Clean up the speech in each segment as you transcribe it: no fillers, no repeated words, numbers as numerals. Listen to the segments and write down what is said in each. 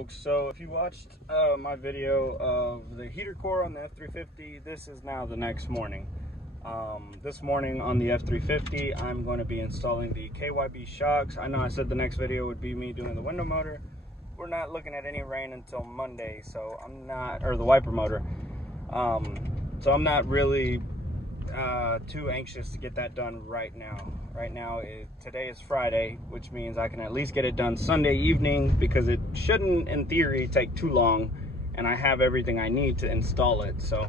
folks, so if you watched my video of the heater core on the F350, this is now the next morning. This morning on the F350, I'm going to be installing the KYB shocks. I know I said the next video would be me doing the window motor. We're not looking at any rain until Monday, so I'm not, or the wiper motor. So I'm not really too anxious to get that done right now. Today is Friday, which means I can at least get it done Sunday evening, because it shouldn't, in theory, take too long, and I have everything I need to install it. So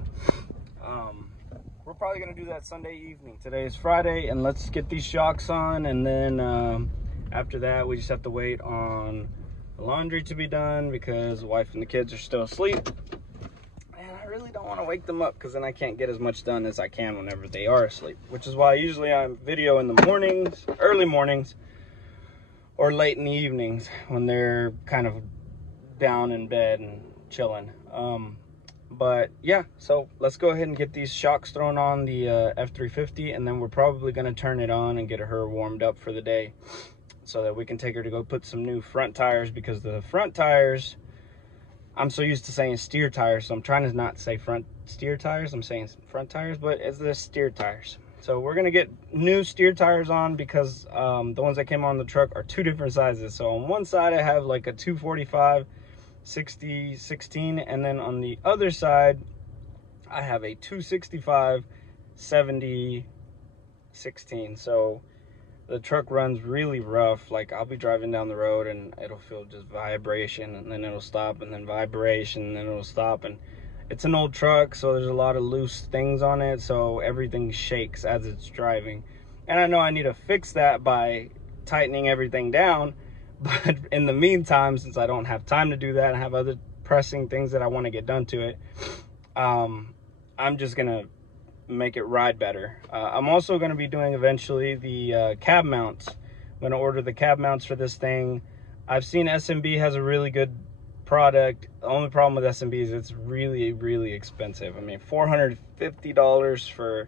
we're probably gonna do that Sunday evening. Today is Friday, and let's get these shocks on, and then after that we just have to wait on the laundry to be done, because the wife and the kids are still asleep. I really don't want to wake them up, because then I can't get as much done as I can whenever they are asleep, which is why usually I video in the mornings, early mornings, or late in the evenings when they're kind of down in bed and chilling. But yeah, so let's go ahead and get these shocks thrown on the F350, and then we're probably going to turn it on and get her warmed up for the day, so that we can take her to go put some new front tires, because the front tires, I'm so used to saying steer tires, so I'm trying to not say front steer tires. I'm saying front tires, but it's the steer tires. So we're gonna get new steer tires on, because the ones that came on the truck are two different sizes. So on one side I have like a 245 60 16, and then on the other side I have a 265 70 16. So the truck runs really rough. Like, I'll be driving down the road and it'll feel just vibration, and then it'll stop, and then vibration, and then it'll stop. And it's an old truck, so there's a lot of loose things on it, so everything shakes as it's driving. And I know I need to fix that by tightening everything down, but in the meantime, since I don't have time to do that, I have other pressing things that I want to get done to it, I'm just gonna make it ride better. I'm also going to be doing eventually the cab mounts. I'm going to order the cab mounts for this thing. I've seen SMB has a really good product. The only problem with SMB is it's really, really expensive. I mean, $450 for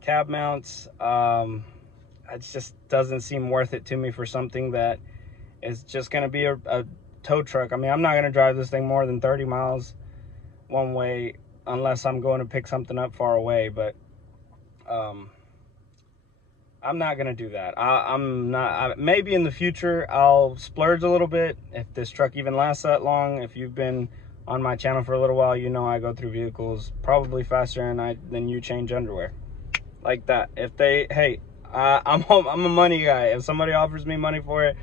cab mounts. It just doesn't seem worth it to me for something that is just going to be a tow truck. I mean, I'm not going to drive this thing more than 30 miles one way, unless I'm going to pick something up far away. But I'm not gonna do that. Maybe in the future I'll splurge a little bit if this truck even lasts that long. If you've been on my channel for a little while, you know I go through vehicles probably faster than you change underwear, like that. If they, hey, I'm a money guy. If somebody offers me money for it,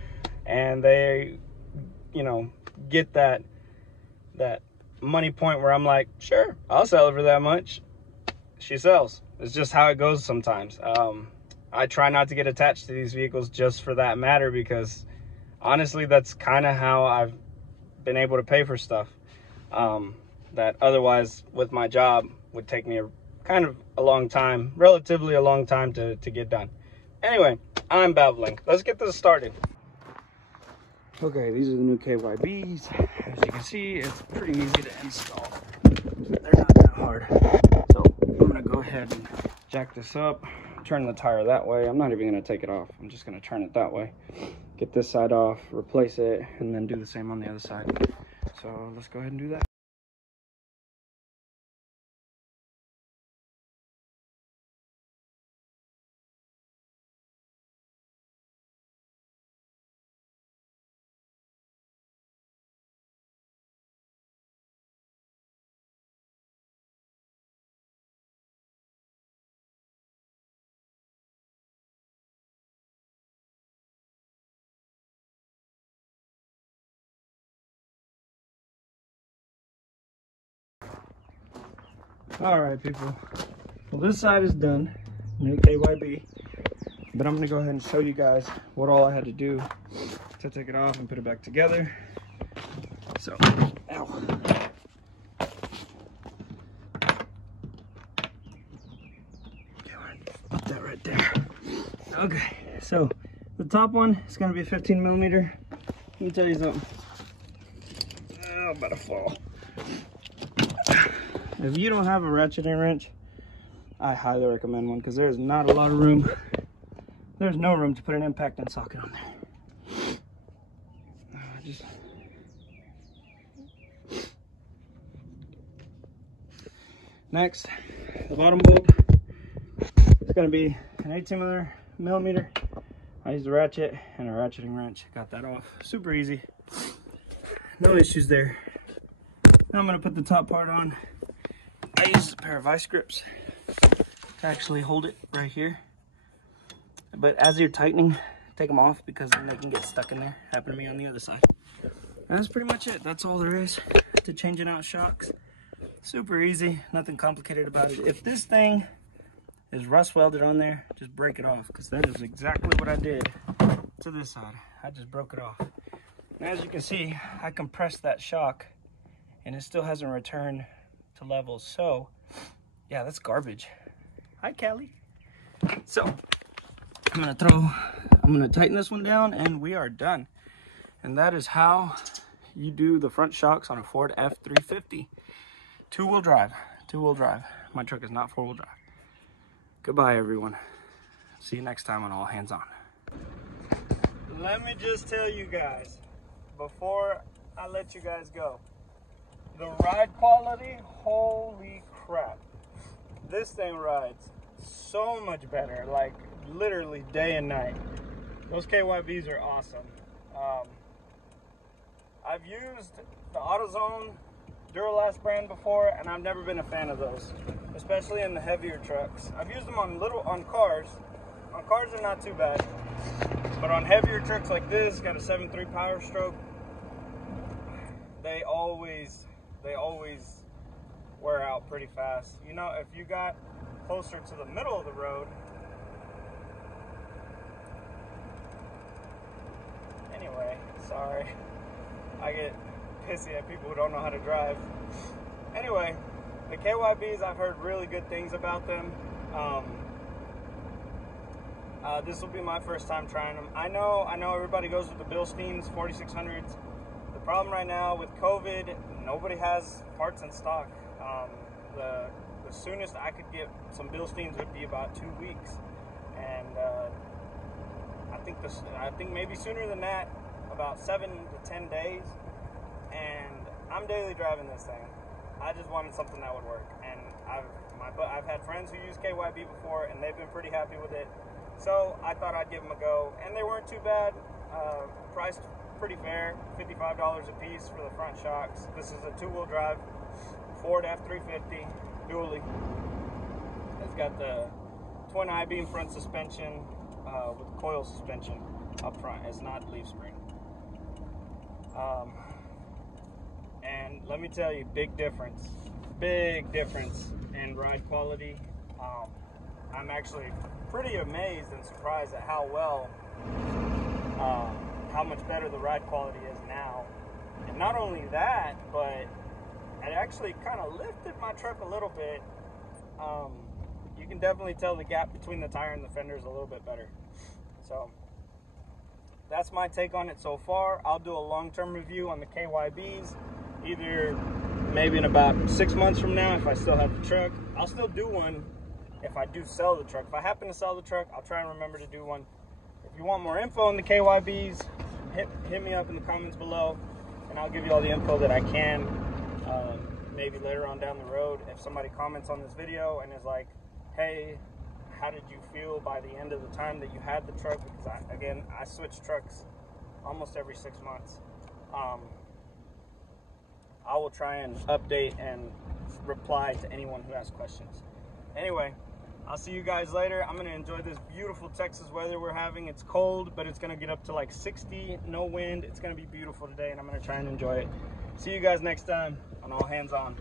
and they, you know, get that money point where I'm like, sure, I'll sell it for that much, she sells. It's just how it goes sometimes. I try not to get attached to these vehicles just for that matter, because honestly, that's kind of how I've been able to pay for stuff that otherwise with my job would take me a long time, relatively a long time to get done. Anyway, I'm babbling. Let's get this started. Okay, these are the new KYBs. As you can see, it's pretty easy to install. They're not that hard. So I'm gonna go ahead and jack this up, turn the tire that way. I'm not even gonna take it off. I'm just gonna turn it that way. Get this side off, replace it, and then do the same on the other side. So let's go ahead and do that. All right, people. Well, this side is done, new KYB, but I'm gonna go ahead and show you guys what all I had to do to take it off and put it back together. So, ow. Okay, put that right there. Okay, so the top one is gonna be 15 millimeter. Let me tell you something. Oh, I'm about to fall. If you don't have a ratcheting wrench, I highly recommend one, because there's not a lot of room. There's no room to put an impacting socket on there. Just Next, the bottom bolt. It's gonna be an 18mm. I used a ratchet and a ratcheting wrench. Got that off super easy. No issues there. Now I'm gonna put the top part on. I used a pair of vice grips to actually hold it right here. But as you're tightening, take them off because then they can get stuck in there. Happened to me on the other side. And that's pretty much it. That's all there is to changing out shocks. Super easy, nothing complicated about it. If this thing is rust welded on there, just break it off, because that is exactly what I did to this side. I just broke it off. And as you can see, I compressed that shock and it still hasn't returned to levels. So yeah, that's garbage. Hi, Callie. So I'm gonna tighten this one down and we are done. And that is how you do the front shocks on a Ford F350. Two-wheel drive. My truck is not four-wheel drive. Goodbye, everyone. See you next time on All Hands On. Let me just tell you guys, before I let you guys go, the ride quality, holy crap. This thing rides so much better, like literally day and night. Those KYBs are awesome. I've used the AutoZone Duralast brand before, and I've never been a fan of those, especially in the heavier trucks. I've used them on cars. On cars they're not too bad, but on heavier trucks like this, got a 7.3 Power Stroke, they always wear out pretty fast. You know, if you got closer to the middle of the road, anyway, sorry, I get pissy at people who don't know how to drive. Anyway, the KYBs, I've heard really good things about them. This will be my first time trying them. I know everybody goes with the Bilsteins 4600s. The problem right now with COVID, nobody has parts in stock. The soonest I could get some Bilsteins would be about 2 weeks, and I think maybe sooner than that, about 7 to 10 days. And I'm daily driving this thing. I just wanted something that would work, and I've had friends who use KYB before, and they've been pretty happy with it. So I thought I'd give them a go, and they weren't too bad. Priced pretty fair, $55 a piece for the front shocks. This is a two-wheel drive Ford F350 dually. It's got the twin I-beam front suspension with coil suspension up front. It's not leaf spring. And let me tell you, big difference in ride quality. I'm actually pretty amazed and surprised at how much better the ride quality is now. And not only that, but it actually kind of lifted my truck a little bit. You can definitely tell the gap between the tire and the fender is a little bit better. So that's my take on it so far. I'll do a long-term review on the KYBs, either maybe in about 6 months from now if I still have the truck. I'll still do one if I do sell the truck. If I happen to sell the truck, I'll try and remember to do one. If you want more info on the KYBs, hit me up in the comments below, and I'll give you all the info that I can. Maybe later on down the road, if somebody comments on this video and is like, hey, how did you feel by the end of the time that you had the truck? Because I switch trucks almost every 6 months. I will try and update and reply to anyone who has questions. Anyway, I'll see you guys later. I'm gonna enjoy this beautiful Texas weather we're having. It's cold, but it's gonna get up to like 60, no wind. It's gonna be beautiful today, and I'm gonna try and enjoy it. See you guys next time on All Hands On.